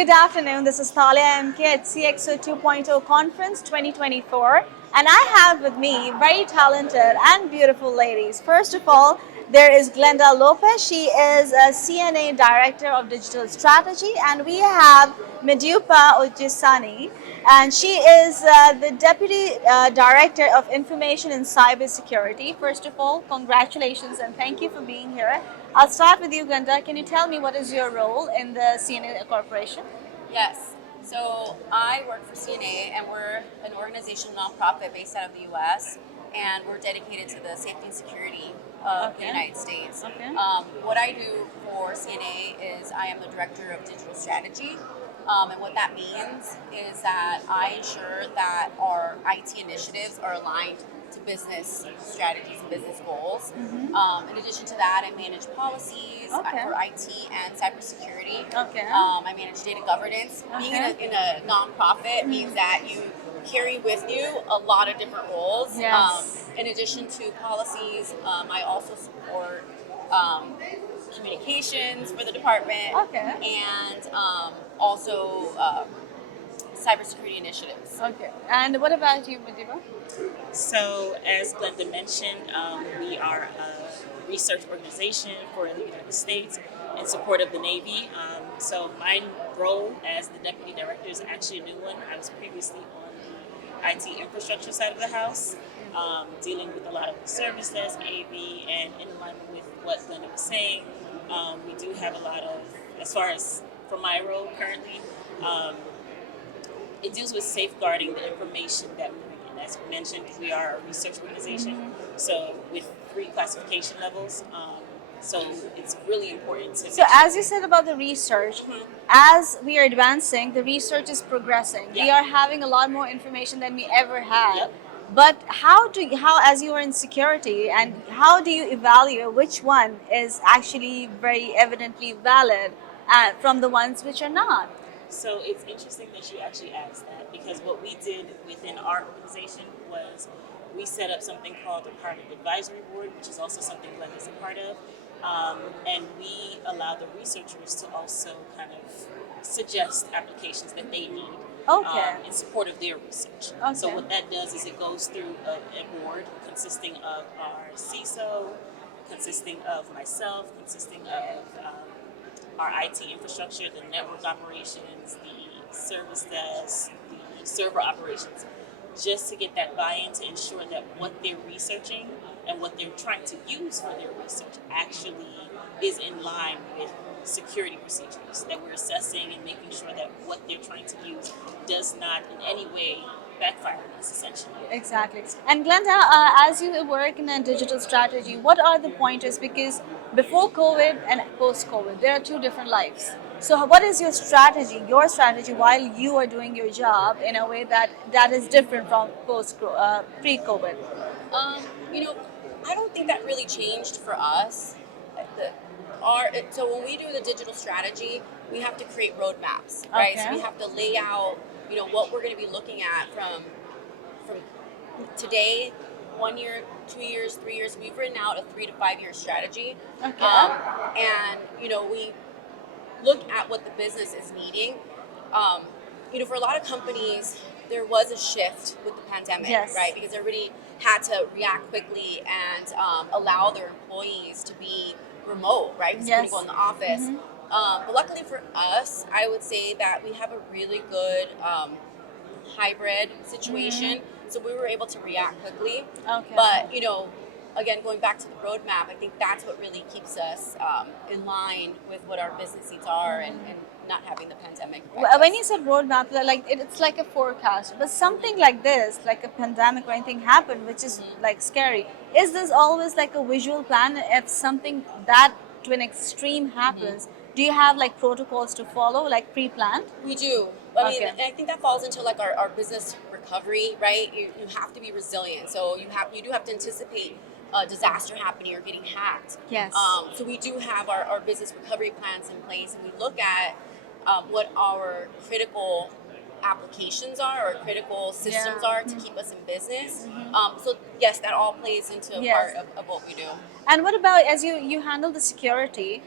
Good afternoon. This is Thalia MK at CXO 2.0 Conference 2024, and I have with me very talented and beautiful ladies. First of all, there is Glenda Lopez. She is a CNA Director of Digital Strategy, and we have Modupe Ojesanmi, and she is the Deputy Director of Information and Cybersecurity. First of all, congratulations and thank you for being here. I'll start with you, Glenda. Can you tell me what is your role in the CNA Corporation? Yes. So I work for CNA, and we're an organization, nonprofit based out of the U.S., and we're dedicated to the safety and security of the United States. Okay. What I do for CNA is I am the Director of Digital Strategy, and what that means is that I ensure that our IT initiatives are aligned to business strategies and business goals. In addition to that, I manage policies for IT and cybersecurity. I manage data governance. Being in a nonprofit means that you carry with you a lot of different roles. In addition to policies, I also support communications for the department and also cybersecurity initiatives. Okay. And what about you, Madiba? So, as Glenda mentioned, we are a research organization for the United States in support of the Navy. So my role as the Deputy Director is actually a new one. I was previously on the IT infrastructure side of the house, dealing with a lot of the service desk, AV, and in line with what Glenda was saying, we do have a lot of, as far as for my role currently, it deals with safeguarding the information that we bring in. As we mentioned, we are a research organization, so with 3 classification levels. So it's really important to. So as you said about the research, as we are advancing, the research is progressing. We are having a lot more information than we ever had. But how as you are in security, and how do you evaluate which one is actually very evidently valid from the ones which are not? So it's interesting that you actually asked that, because what we did within our organization was we set up something called the Partner Advisory Board, which is also something Glenn is a part of. And we allow the researchers to also kind of suggest applications that they need in support of their research. So what that does is it goes through a board consisting of our CISO, consisting of myself, consisting of our IT infrastructure, the network operations, the service desk, the server operations, just to get that buy-in to ensure that what they're researching and what they're trying to use for their research actually is in line with security procedures that we're assessing, and making sure that what they're trying to use does not in any way backfire on us, essentially. Exactly. And Glenda, as you work in a digital strategy, what are the pointers? Because before COVID and post-COVID, there are 2 different lives. So what is your strategy while you are doing your job in a way that is different from pre-COVID? I don't think that really changed for us. So when we do the digital strategy, we have to create roadmaps, right? So we have to lay out, what we're going to be looking at from today, 1 year, 2 years, 3 years. We've written out a 3 to 5 year strategy, and we look at what the business is needing. For a lot of companies, there was a shift with the pandemic, right? Because everybody had to react quickly and allow their employees to be remote, right? Because people in the office. But luckily for us, I would say that we have a really good hybrid situation. So we were able to react quickly. But, again, going back to the roadmap, I think that's what really keeps us in line with what our business needs are, and not having the pandemic. When you said roadmap, it's like a forecast, but something like this, like a pandemic or anything happened, which is like scary. Is this always like a visual plan? If something that to an extreme happens, do you have like protocols to follow, like pre-planned? We do. I mean, and I think that falls into like our business recovery, right? You have to be resilient. So you do have to anticipate a disaster happening or getting hacked. So we do have our business recovery plans in place, and we look at what our critical applications are or critical systems are to keep us in business. So yes, that all plays into a part of what we do. And what about as you handle the security?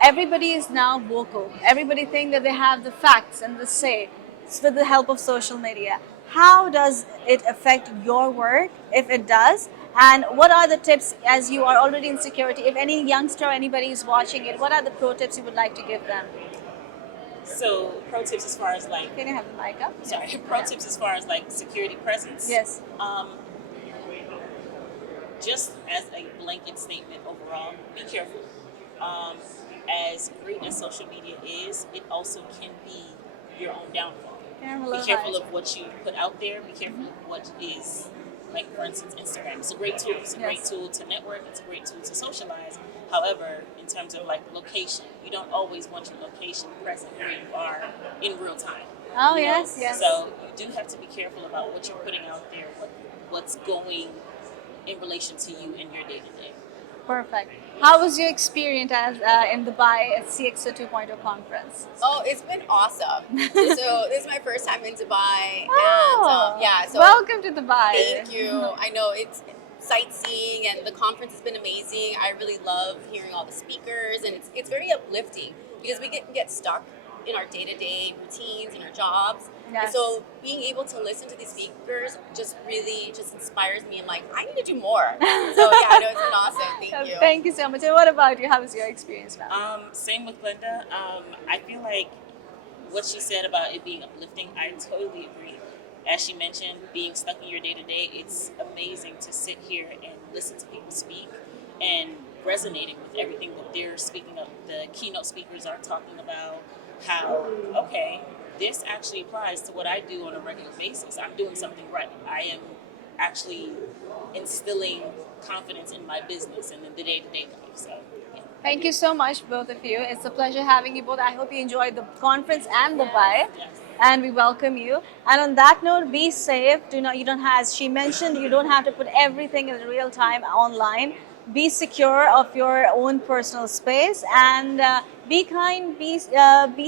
everybody is now vocal. Everybody think that they have the facts and the say with the help of social media. How does it affect your work, if it does? And what are the tips, as you are already in security, if any youngster or anybody is watching it, what are the pro tips you would like to give them? So pro tips as far as like, Can you have the mic up? sorry, Yes. pro tips as far as like security presence. Yes. Just as a blanket statement overall, be careful. As great as social media is, it also can be your own downfall. Be careful of what you put out there. Be careful of what is, like for instance, Instagram. It's a great tool. It's a great tool to network. It's a great tool to socialize. However, in terms of like location, you don't always want your location present where you are in real time. Oh, you know? yes, yes. So you do have to be careful about what you're putting out there, what's going in relation to you in your day to day. Perfect. How was your experience as in Dubai at CXO 2.0 conference? Oh, it's been awesome. So this is my first time in Dubai, Oh, and yeah. So welcome to Dubai. thank you. I know it's sightseeing, and the conference has been amazing. I really love hearing all the speakers, and it's very uplifting because we get stuck in our day-to-day routines and our jobs. Yes. And so being able to listen to these speakers just really just inspires me. I'm like, I need to do more. So yeah, no, it's been awesome. Thank you. Thank you so much. And what about you? How was your experience, ma'am? Same with Glenda. I feel like what she said about it being uplifting, I totally agree. As she mentioned, being stuck in your day to day, it's amazing to sit here and listen to people speak and resonating with everything that they're speaking of. The keynote speakers are talking about how, okay, this actually applies to what I do on a regular basis. I'm doing something right. I am actually instilling confidence in my business and in the day to day life. So, yeah. Thank you so much, both of you. It's a pleasure having you both. I hope you enjoyed the conference and Dubai. Yes. And we welcome you. And on that note, be safe. You don't have, as she mentioned, you don't have to put everything in real time online. Be secure of your own personal space and be kind, be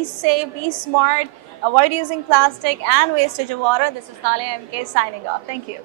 safe, be smart. Avoid using plastic and wastage of water. This is Thalia MK signing off. Thank you.